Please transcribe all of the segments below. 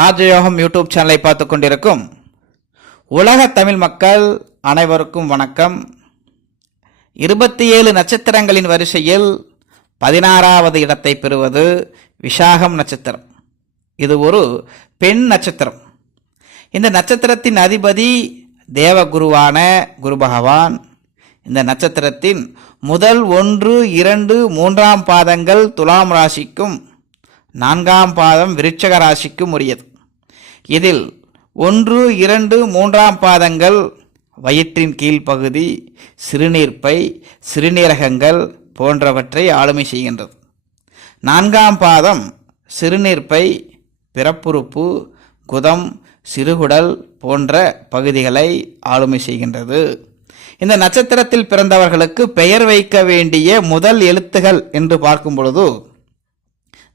ராஜயோகம் யூடியூப் சேனலை பார்த்து கொண்டிருக்கும் உலக தமிழ் மக்கள் அனைவருக்கும் வணக்கம். இருபத்தி ஏழு நட்சத்திரங்களின் வரிசையில் பதினாறாவது இடத்தை பெறுவது விசாகம் நட்சத்திரம். இது ஒரு பெண் நட்சத்திரம். இந்த நட்சத்திரத்தின் அதிபதி தேவகுருவான குரு பகவான். இந்த நட்சத்திரத்தின் முதல் ஒன்று இரண்டு மூன்றாம் பாதங்கள் துலாம் ராசிக்கும் நான்காம் பாதம் விருட்சக ராசிக்கும் உரியது. இதில் ஒன்று இரண்டு மூன்றாம் பாதங்கள் வயிற்றின் கீழ்ப்பகுதி சிறுநீர்ப்பை சிறுநீரகங்கள் போன்றவற்றை ஆளுமை செய்கின்றது. நான்காம் பாதம் சிறுநீர்ப்பை பிறப்புறுப்பு குதம் சிறுகுடல் போன்ற பகுதிகளை ஆளுமை செய்கின்றது. இந்த நட்சத்திரத்தில் பிறந்தவர்களுக்கு பெயர் வைக்க வேண்டிய முதல் எழுத்துகள் என்று பார்க்கும் பொழுது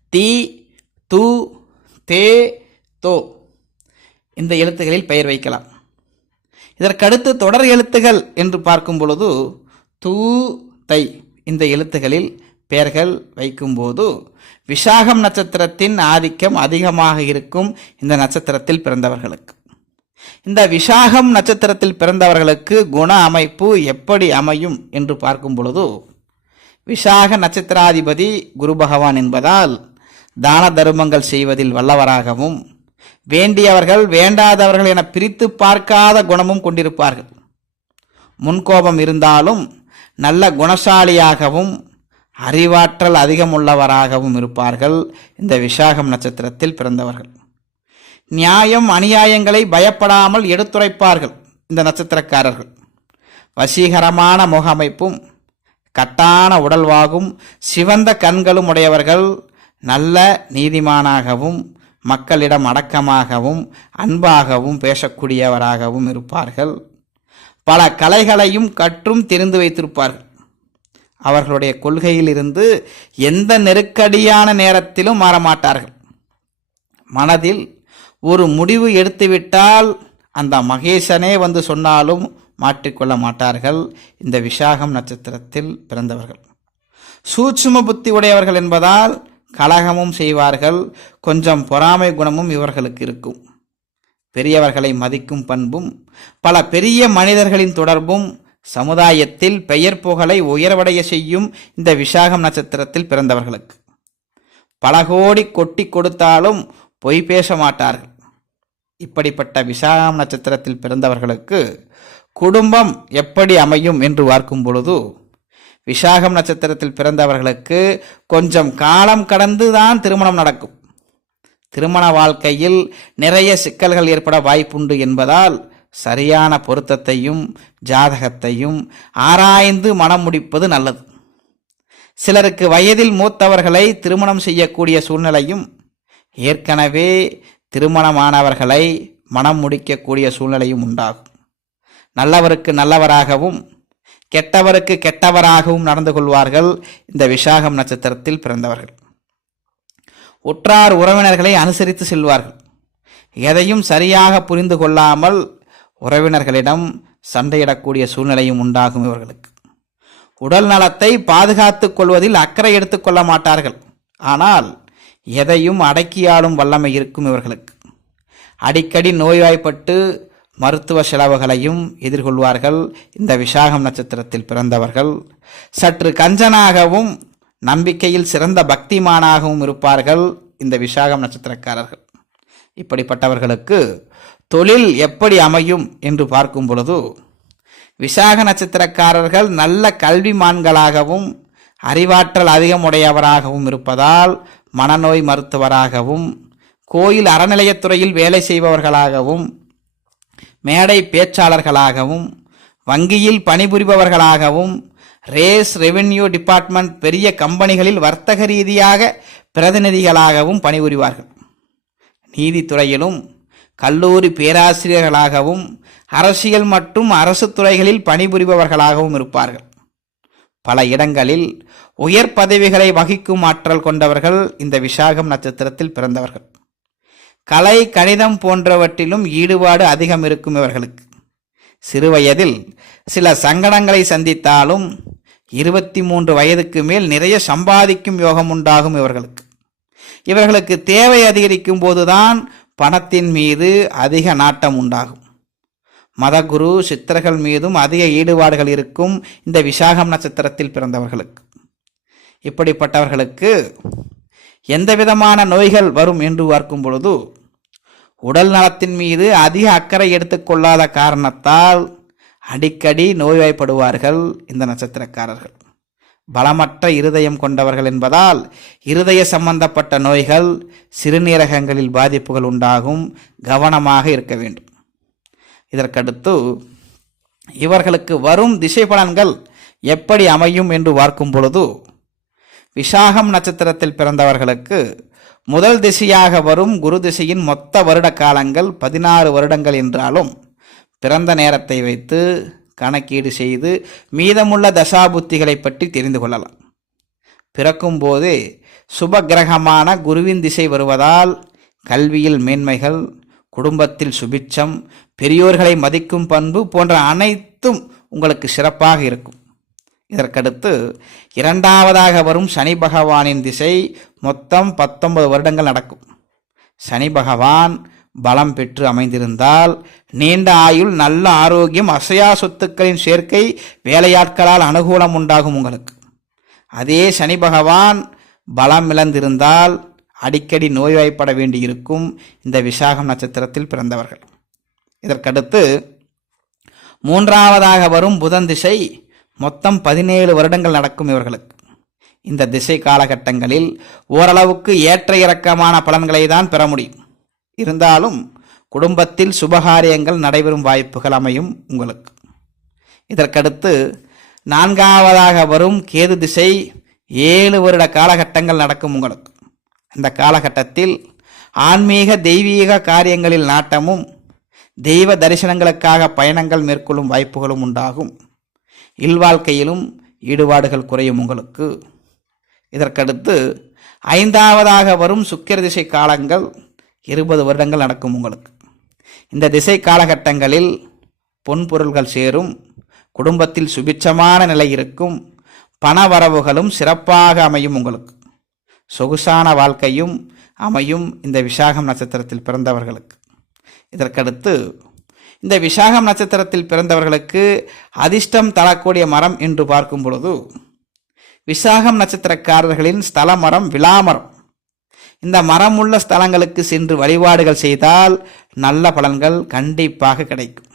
தி து தே தோ. இந்த எழுத்துகளில் பெயர் வைக்கலாம். இதற்கடுத்து தொடர் எழுத்துகள் என்று பார்க்கும் பொழுது தூ தை. இந்த எழுத்துகளில் பெயர்கள் வைக்கும்போது விசாகம் நட்சத்திரத்தின் ஆதிக்கம் அதிகமாக இருக்கும் இந்த நட்சத்திரத்தில் பிறந்தவர்களுக்கு. இந்த விசாகம் நட்சத்திரத்தில் பிறந்தவர்களுக்கு குண அமைப்பு எப்படி அமையும் என்று பார்க்கும் பொழுது விசாக நட்சத்திராதிபதி குரு பகவான் என்பதால் தான தருமங்கள் செய்வதில் வல்லவராகவும் வேண்டியவர்கள் வேண்டாதவர்கள் என பிரித்து பார்க்காத குணமும் கொண்டிருப்பார்கள். முன்கோபம் இருந்தாலும் நல்ல குணசாலியாகவும் அறிவாற்றல் அதிகமுள்ளவராகவும் இருப்பார்கள் இந்த விசாகம் நட்சத்திரத்தில் பிறந்தவர்கள். நியாயம் அநியாயங்களை பயப்படாமல் எடுத்துரைப்பார்கள் இந்த நட்சத்திரக்காரர்கள். வசீகரமான முகமைப்பும் கட்டான உடல்வாகும் சிவந்த கண்களும் உடையவர்கள் நல்ல நீதிமானாகவும் மக்களிடம் அடக்கமாகவும் அன்பாகவும் பேசக்கூடியவராகவும் இருப்பார்கள். பல கலைகளையும் கற்றும் தெரிந்து வைத்திருப்பார்கள். அவர்களுடைய கொள்கையிலிருந்து எந்த நெருக்கடியான நேரத்திலும் மாறமாட்டார்கள். மனதில் ஒரு முடிவு எடுத்துவிட்டால் அந்த மகேசனே வந்து சொன்னாலும் மாற்றிக்கொள்ள மாட்டார்கள். இந்த விசாகம் நட்சத்திரத்தில் பிறந்தவர்கள். சூட்சும புத்தி உடையவர்கள் என்பதால் கலகமும் செய்வார்கள் கொஞ்சம் பொறாமை குணமும் இவர்களுக்கு இருக்கும். பெரியவர்களை மதிக்கும் பண்பும் பல பெரிய மனிதர்களின் தொடர்பும் சமுதாயத்தில் பெயர் புகழை உயர்வடைய செய்யும் இந்த விசாகம் நட்சத்திரத்தில் பிறந்தவர்களுக்கு. பல கோடி கொட்டி கொடுத்தாலும் பொய் பேச மாட்டார்கள். இப்படிப்பட்ட விசாகம் நட்சத்திரத்தில் பிறந்தவர்களுக்கு குடும்பம் எப்படி அமையும் என்று பார்க்கும் பொழுது விசாகம் நட்சத்திரத்தில் பிறந்தவர்களுக்கு கொஞ்சம் காலம் கடந்து தான் திருமணம் நடக்கும். திருமண வாழ்க்கையில் நிறைய சிக்கல்கள் ஏற்பட வாய்ப்புண்டு என்பதால் சரியான பொருத்தத்தையும் ஜாதகத்தையும் ஆராய்ந்து மனம் முடிப்பது நல்லது. சிலருக்கு வயதில் மூத்தவர்களை திருமணம் செய்யக்கூடிய சூழ்நிலையும் ஏற்கனவே திருமணமானவர்களை மனம் முடிக்கக்கூடிய சூழ்நிலையும் உண்டாகும். நல்லவருக்கு நல்லவராகவும் கெட்டவருக்கு கெட்டவராகவும் நடந்து கொள்வார்கள். இந்த விசாகம் நட்சத்திரத்தில் பிறந்தவர்கள். உற்றார் உறவினர்களை அனுசரித்து செல்வார்கள். எதையும் சரியாக புரிந்து கொள்ளாமல் உறவினர்களிடம் சண்டையிடக்கூடிய சூழ்நிலையும் உண்டாகும் இவர்களுக்கு. உடல் நலத்தை பாதுகாத்துக் கொள்வதில் அக்கறை எடுத்துக்கொள்ள மாட்டார்கள். ஆனால் எதையும் அடக்கியாளும் வல்லமை இருக்கும் இவர்களுக்கு. அடிக்கடி நோய்வாய்ப்பட்டு மருத்துவ செலவுகளையும் எதிர்கொள்வார்கள். இந்த விசாகம் நட்சத்திரத்தில் பிறந்தவர்கள் சற்று கஞ்சனாகவும் நம்பிக்கையில் சிறந்த பக்திமானாகவும் இருப்பார்கள் இந்த விசாகம் நட்சத்திரக்காரர்கள். இப்படிப்பட்டவர்களுக்கு தொழில் எப்படி அமையும் என்று பார்க்கும் பொழுது விசாக நட்சத்திரக்காரர்கள் நல்ல கல்விமான்களாகவும் அறிவாற்றல் அதிகமுடையவராகவும் இருப்பதால் மனநோய் மருத்துவராகவும் கோயில் அறநிலையத்துறையில் வேலை செய்பவர்களாகவும் மேடை பேச்சாளர்களாகவும் வங்கியில் பணிபுரிபவர்களாகவும் ரேஸ் ரெவென்யூ டிபார்ட்மெண்ட் பெரிய கம்பெனிகளில் வர்த்தக ரீதியாக பிரதிநிதிகளாகவும் பணிபுரிவார்கள். நீதித்துறையிலும் கல்லூரி பேராசிரியர்களாகவும் அரசியல் மற்றும் அரசு துறைகளில் பணிபுரிபவர்களாகவும் இருப்பார்கள். பல இடங்களில் உயர் பதவிகளை வகிக்கும் ஆற்றல் கொண்டவர்கள் இந்த விசாகம் நட்சத்திரத்தில் பிறந்தவர்கள். கலை கணிதம் போன்றவற்றிலும் ஈடுபாடு அதிகம் இருக்கும் இவர்களுக்கு. சிறுவயதில் சில சங்கடங்களை சந்தித்தாலும் இருபத்தி மூன்று வயதுக்கு மேல் நிறைய சம்பாதிக்கும் யோகம் உண்டாகும் இவர்களுக்கு. இவர்களுக்கு தேவை அதிகரிக்கும் போதுதான் பணத்தின் மீது அதிக நாட்டம் உண்டாகும். மதகுரு சித்தர்கள் மீதும் அதிக ஈடுபாடுகள் இருக்கும் இந்த விசாகம் நட்சத்திரத்தில் பிறந்தவர்களுக்கு. இப்படிப்பட்டவர்களுக்கு எந்த விதமான நோய்கள் வரும் என்று பார்க்கும் பொழுது உடல் நலத்தின் மீது அதிக அக்கறை எடுத்துக்கொள்ளாத காரணத்தால் அடிக்கடி நோய்வாய்ப்படுவார்கள் இந்த நட்சத்திரக்காரர்கள். பலமற்ற இருதயம் கொண்டவர்கள் என்பதால் இருதய சம்பந்தப்பட்ட நோய்கள் சிறுநீரகங்களில் பாதிப்புகள் உண்டாகும் கவனமாக இருக்க வேண்டும். இதற்கடுத்து இவர்களுக்கு வரும் திசை பலன்கள் எப்படி அமையும் என்று பார்க்கும் பொழுது விசாகம் நட்சத்திரத்தில் பிறந்தவர்களுக்கு முதல் திசையாக வரும் குரு திசையின் மொத்த வருட காலங்கள் பதினாறு வருடங்கள் என்றாலும் பிறந்த நேரத்தை வைத்து கணக்கீடு செய்து மீதமுள்ள தசாபுத்திகளை பற்றி தெரிந்து கொள்ளலாம். பிறக்கும்போது சுப கிரகமான குருவின் திசை வருவதால் கல்வியில் மேன்மைகள் குடும்பத்தில் சுபிட்சம் பெரியோர்களை மதிக்கும் பண்பு போன்ற அனைத்தும் உங்களுக்கு சிறப்பாக இருக்கும். இதற்கடுத்து இரண்டாவதாக வரும் சனி பகவானின் திசை மொத்தம் பத்தொன்பது வருடங்கள் நடக்கும். சனி பகவான் பலம் பெற்று அமைந்திருந்தால் நீண்ட ஆயுள் நல்ல ஆரோக்கியம் அசையா சொத்துக்களின் சேர்க்கை வேலையாட்களால் அனுகூலம் உண்டாகும் உங்களுக்கு. அதே சனி பகவான் பலம் இழந்திருந்தால் அடிக்கடி நோய்வாய்ப்பட வேண்டியிருக்கும் இந்த விசாகம் நட்சத்திரத்தில் பிறந்தவர்கள். இதற்கடுத்து மூன்றாவதாக வரும் புதன் திசை மொத்தம் பதினேழு வருடங்கள் நடக்கும் இவர்களுக்கு. இந்த திசை காலகட்டங்களில் ஓரளவுக்கு ஏற்ற இறக்கமான பலன்களை தான் பெற முடியும். இருந்தாலும் குடும்பத்தில் சுபகாரியங்கள் நடைபெறும் வாய்ப்புகள் அமையும் உங்களுக்கு. இதற்கடுத்து நான்காவதாக வரும் கேது திசை ஏழு வருட காலகட்டங்கள் நடக்கும் உங்களுக்கு. இந்த காலகட்டத்தில் ஆன்மீக தெய்வீக காரியங்களில் நாட்டமும் தெய்வ தரிசனங்களுக்காக பயணங்கள் மேற்கொள்ளும் வாய்ப்புகளும் உண்டாகும். இல்வாழ்க்கையிலும் ஈடுபாடுகள் குறையும் உங்களுக்கு. இதற்கடுத்து ஐந்தாவதாக வரும் சுக்கிர திசை காலங்கள் இருபது வருடங்கள் நடக்கும் உங்களுக்கு. இந்த திசை காலகட்டங்களில் பொன் பொருள்கள் சேரும் குடும்பத்தில் சுபிட்சமான நிலை இருக்கும் பண வரவுகளும் சிறப்பாக அமையும் உங்களுக்கு. சொகுசான வாழ்க்கையும் அமையும் இந்த விசாகம் நட்சத்திரத்தில் பிறந்தவர்களுக்கு. இதற்கடுத்து இந்த விசாகம் நட்சத்திரத்தில் பிறந்தவர்களுக்கு அதிர்ஷ்டம் தரக்கூடிய மரம் என்று பார்க்கும் பொழுது விசாகம் நட்சத்திரக்காரர்களின் ஸ்தல மரம் விலாமரம் இந்த மரம் உள்ள ஸ்தலங்களுக்கு சென்று வழிபாடுகள் செய்தால் நல்ல பலன்கள் கண்டிப்பாக கிடைக்கும்.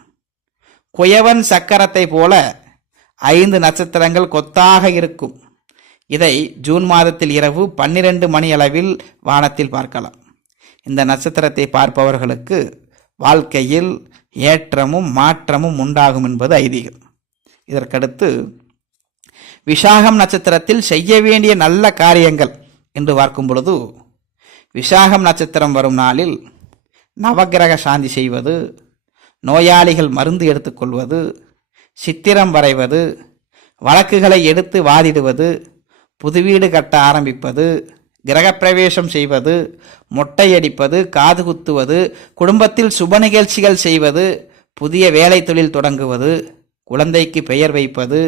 குயவன் சக்கரத்தை போல ஐந்து நட்சத்திரங்கள் கொத்தாக இருக்கும். இதை ஜூன் மாதத்தில் இரவு பன்னிரண்டு மணி அளவில் வானத்தில் பார்க்கலாம். இந்த நட்சத்திரத்தை பார்ப்பவர்களுக்கு வாழ்க்கையில் ஏற்றமும் மாற்றமும் உண்டாகும் என்பது ஐதீகம். இதற்கடுத்து விசாகம் நட்சத்திரத்தில் செய்ய வேண்டிய நல்ல காரியங்கள் என்று பார்க்கும் பொழுது விசாகம் நட்சத்திரம் வரும் நாளில் நவக்கிரக சாந்தி செய்வது நோயாளிகள் மருந்து எடுத்துக்கொள்வது சித்திரம் வரைவது வழக்குகளை எடுத்து வாதிடுவது புது வீடு கட்ட ஆரம்பிப்பது கிரகப்பிரவேசம் செய்வது மொட்டையடிப்பது காது குத்துவது குடும்பத்தில் சுப நிகழ்ச்சிகள் செய்வது புதிய வேலை தொழில் தொடங்குவது குழந்தைக்கு பெயர் வைப்பது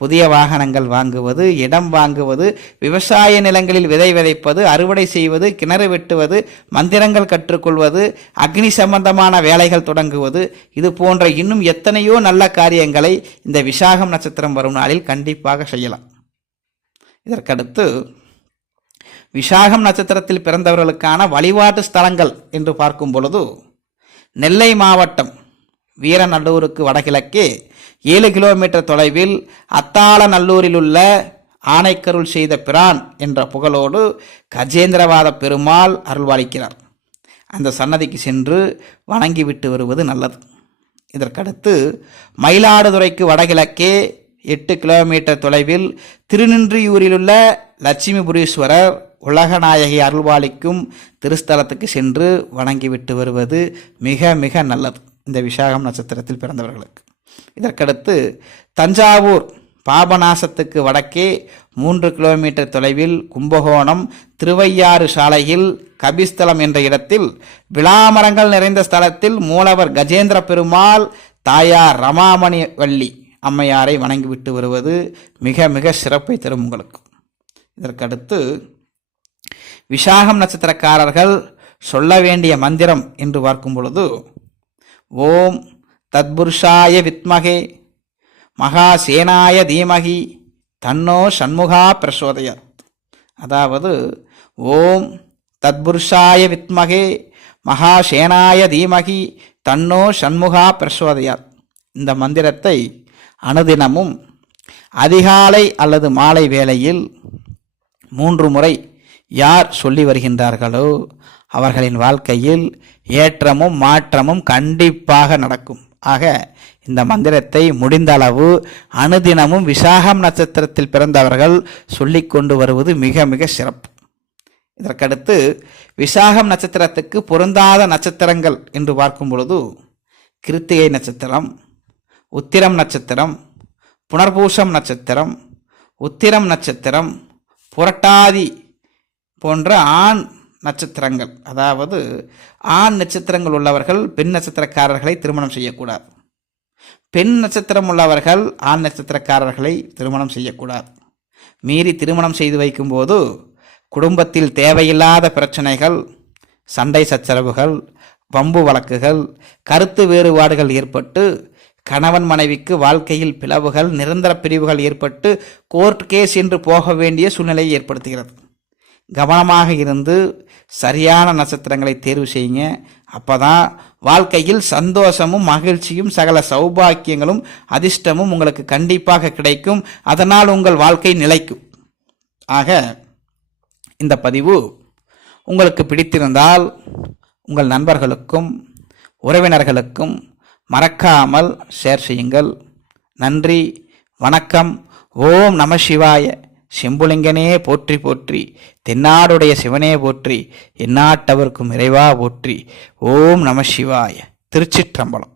புதிய வாகனங்கள் வாங்குவது இடம் வாங்குவது விவசாய நிலங்களில் விதை விதைப்பது அறுவடை செய்வது கிணறு வெட்டுவது மந்திரங்கள் கற்றுக்கொள்வது அக்னி சம்பந்தமான வேலைகள் தொடங்குவது இது போன்ற இன்னும் எத்தனையோ நல்ல காரியங்களை இந்த விசாகம் நட்சத்திரம் வரும் நாளில் கண்டிப்பாக செய்யலாம். இதற்கடுத்து விசாகம் நட்சத்திரத்தில் பிறந்தவர்களுக்கான வழிபாட்டு ஸ்தலங்கள் என்று பார்க்கும் பொழுது நெல்லை மாவட்டம் வீரநல்லூருக்கு வடகிழக்கே ஏழு கிலோமீட்டர் தொலைவில் அத்தாளநல்லூரில் உள்ள ஆனைக்கருள் செய்த பிரான் என்ற புகழோடு கஜேந்திரவாத பெருமாள் அருள்வாளிக்கிறார். அந்த சன்னதிக்கு சென்று வணங்கிவிட்டு வருவது நல்லது. இதற்கடுத்து மயிலாடுதுறைக்கு வடகிழக்கே எட்டு கிலோமீட்டர் தொலைவில் திருநின்றியூரிலுள்ள லட்சுமிபுரீஸ்வரர் உலகநாயகி அருள்வாளிக்கும் திருஸ்தலத்துக்கு சென்று வணங்கிவிட்டு வருவது மிக மிக நல்லது. இந்த விசாகம் நட்சத்திரத்தில் பிறந்தவர்களுக்கு. இதற்கடுத்து தஞ்சாவூர் பாபநாசத்துக்கு வடக்கே மூன்று கிலோமீட்டர் தொலைவில் கும்பகோணம் திருவையாறு சாலையில் கபிஸ்தலம் என்ற இடத்தில் விளாமரங்கள் நிறைந்த ஸ்தலத்தில் மூலவர் கஜேந்திர பெருமாள் தாயார் ரமாமணி வள்ளி அம்மையாரை வணங்கிவிட்டு வருவது மிக மிக சிறப்பை தரும் உங்களுக்கு. இதற்கடுத்து விசாகம் நட்சத்திரக்காரர்கள் சொல்ல வேண்டிய மந்திரம் என்று பார்க்கும் பொழுது ஓம் தத்புருஷாய வித்மகே மகாசேனாய தீமகி தன்னோ சண்முகா பிரசோதய அதாவது ஓம் தத்புருஷாய வித்மகே மகாசேனாய தீமகி தன்னோ சண்முகா பிரசோதயாத். இந்த மந்திரத்தை அனுதினமும் அதிகாலை அல்லது மாலை வேளையில் மூன்று முறை யார் சொல்லி வருகின்றார்களோ அவர்களின் வாழ்க்கையில் ஏற்றமும் மாற்றமும் கண்டிப்பாக நடக்கும். ஆக இந்த மந்திரத்தை முடிந்த அளவு அனுதினமும் விசாகம் நட்சத்திரத்தில் பிறந்தவர்கள் சொல்லி கொண்டு வருவது மிக மிக சிறப்பு. இதற்கடுத்து விசாகம் நட்சத்திரத்துக்கு பொருந்தாத நட்சத்திரங்கள் என்று பார்க்கும் பொழுது கிருத்திகை நட்சத்திரம் உத்திரம் நட்சத்திரம் புனர்பூசம் நட்சத்திரம் உத்திரம் நட்சத்திரம் புரட்டாதி போன்ற ஆண் நட்சத்திரங்கள் அதாவது ஆண் நட்சத்திரங்கள் உள்ளவர்கள் பெண் நட்சத்திரக்காரர்களை திருமணம் செய்யக்கூடாது. பெண் நட்சத்திரம் உள்ளவர்கள் ஆண் நட்சத்திரக்காரர்களை திருமணம் செய்யக்கூடாது. மீறி திருமணம் செய்து வைக்கும்போது குடும்பத்தில் தேவையில்லாத பிரச்சனைகள் சண்டை சச்சரவுகள் வம்பு வழக்குகள் கருத்து வேறுபாடுகள் ஏற்பட்டு கணவன் மனைவிக்கு வாழ்க்கையில் பிளவுகள் நிரந்தர பிரிவுகள் ஏற்பட்டு கோர்ட் கேஸ் என்று போக வேண்டிய சூழ்நிலையை ஏற்படுத்துகிறது. கவனமாக இருந்து சரியான நட்சத்திரங்களை தேர்வு செய்யுங்க. அப்பதான் வாழ்க்கையில் சந்தோஷமும் மகிழ்ச்சியும் சகல சௌபாக்கியங்களும் அதிர்ஷ்டமும் உங்களுக்கு கண்டிப்பாக கிடைக்கும். அதனால் உங்கள் வாழ்க்கை நிலைக்கும். ஆக இந்த பதிவு உங்களுக்கு பிடித்திருந்தால் உங்கள் நண்பர்களுக்கும் உறவினர்களுக்கும் மறக்காமல் ஷேர் செய்யுங்கள். நன்றி வணக்கம். ஓம் நம சிவாய. செம்புலிங்கனே போற்றி போற்றி. தென்னாடுடைய சிவனே போற்றி. எந்நாட்டவர்க்கும் இறைவா போற்றி. ஓம் நம சிவாய. திருச்சிற்றம்பலம்.